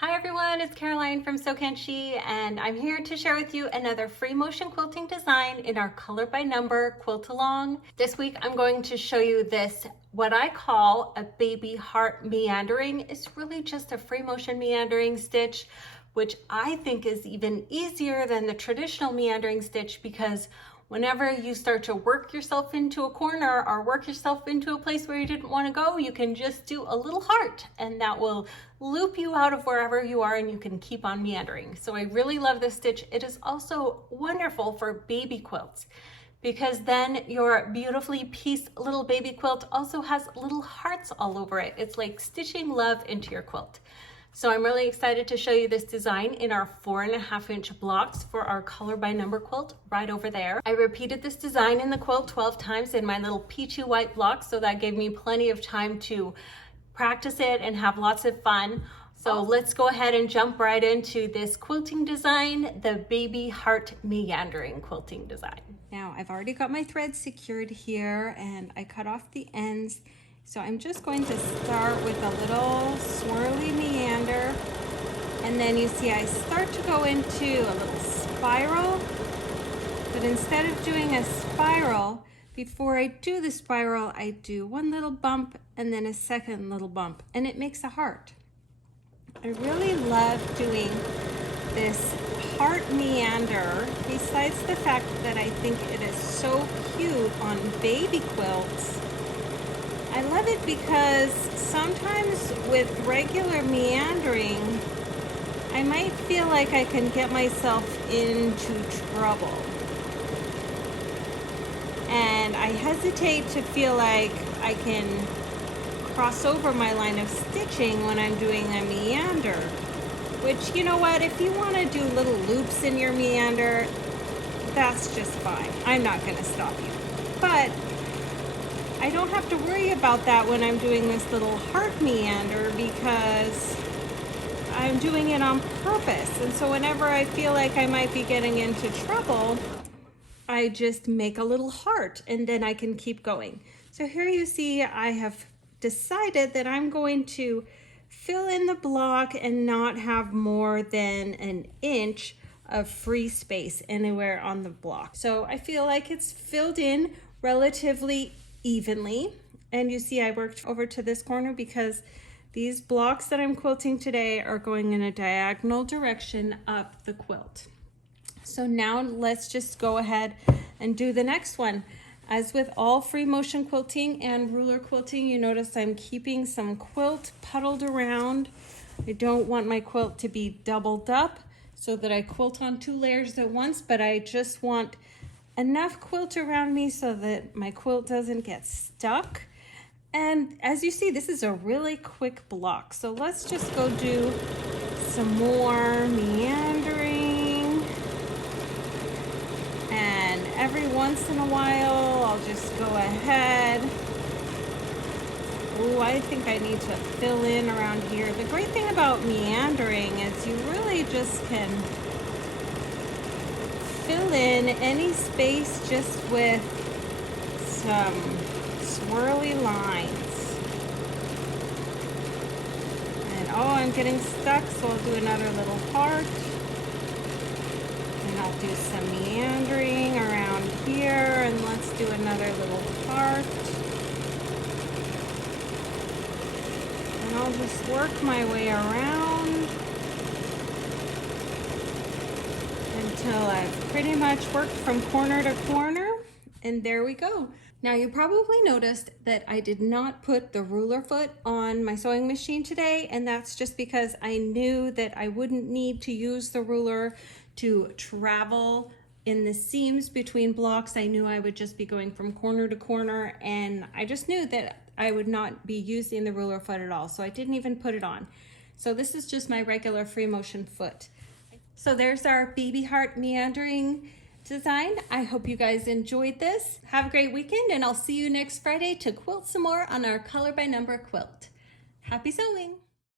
Hi everyone, it's Caroline from So Can She, and I'm here to share with you another free motion quilting design in our color by number Quiltalong. This week I'm going to show you this, what I call a baby heart meandering. It's really just a free motion meandering stitch, which I think is even easier than the traditional meandering stitch, because whenever you start to work yourself into a corner or work yourself into a place where you didn't want to go, you can just do a little heart and that will loop you out of wherever you are and you can keep on meandering. So I really love this stitch. It is also wonderful for baby quilts because then your beautifully pieced little baby quilt also has little hearts all over it. It's like stitching love into your quilt. So I'm really excited to show you this design in our 4.5 inch blocks for our color by number quilt right over there. I repeated this design in the quilt 12 times in my little peachy white block, so that gave me plenty of time to practice it and have lots of fun. So let's go ahead and jump right into this quilting design, the baby heart meandering quilting design. Now I've already got my thread secured here and I cut off the ends. So I'm just going to start with a little swirly meander, and then you see I start to go into a little spiral, but instead of doing a spiral, before I do the spiral, I do one little bump and then a second little bump, and it makes a heart. I really love doing this heart meander, besides the fact that I think it is so cute on baby quilts. I love it because sometimes with regular meandering, I might feel like I can get myself into trouble. And I hesitate to feel like I can cross over my line of stitching when I'm doing a meander. Which, you know what, if you want to do little loops in your meander, that's just fine. I'm not going to stop you. But I don't have to worry about that when I'm doing this little heart meander because I'm doing it on purpose. And so whenever I feel like I might be getting into trouble, I just make a little heart and then I can keep going. So here you see I have decided that I'm going to fill in the block and not have more than an inch of free space anywhere on the block. So I feel like it's filled in relatively evenly, and you see I worked over to this corner because these blocks that I'm quilting today are going in a diagonal direction up the quilt. So now let's just go ahead and do the next one. As with all free motion quilting and ruler quilting, you notice I'm keeping some quilt puddled around. I don't want my quilt to be doubled up so that I quilt on 2 layers at once, but I just want enough quilt around me so that my quilt doesn't get stuck. And as you see, this is a really quick block. So let's just go do some more meandering. And every once in a while, I'll just go ahead. Oh, I think I need to fill in around here. The great thing about meandering is you really just can fill in any space just with some swirly lines. And oh, I'm getting stuck, so I'll do another little heart. And I'll do some meandering around here, and let's do another little heart. And I'll just work my way around until I've pretty much worked from corner to corner, and there we go. Now you probably noticed that I did not put the ruler foot on my sewing machine today, and that's just because I knew that I wouldn't need to use the ruler to travel in the seams between blocks. I knew I would just be going from corner to corner, and I just knew that I would not be using the ruler foot at all, so I didn't even put it on. So this is just my regular free motion foot. So there's our baby heart meandering design. I hope you guys enjoyed this. Have a great weekend, and I'll see you next Friday to quilt some more on our color by number quilt. Happy sewing!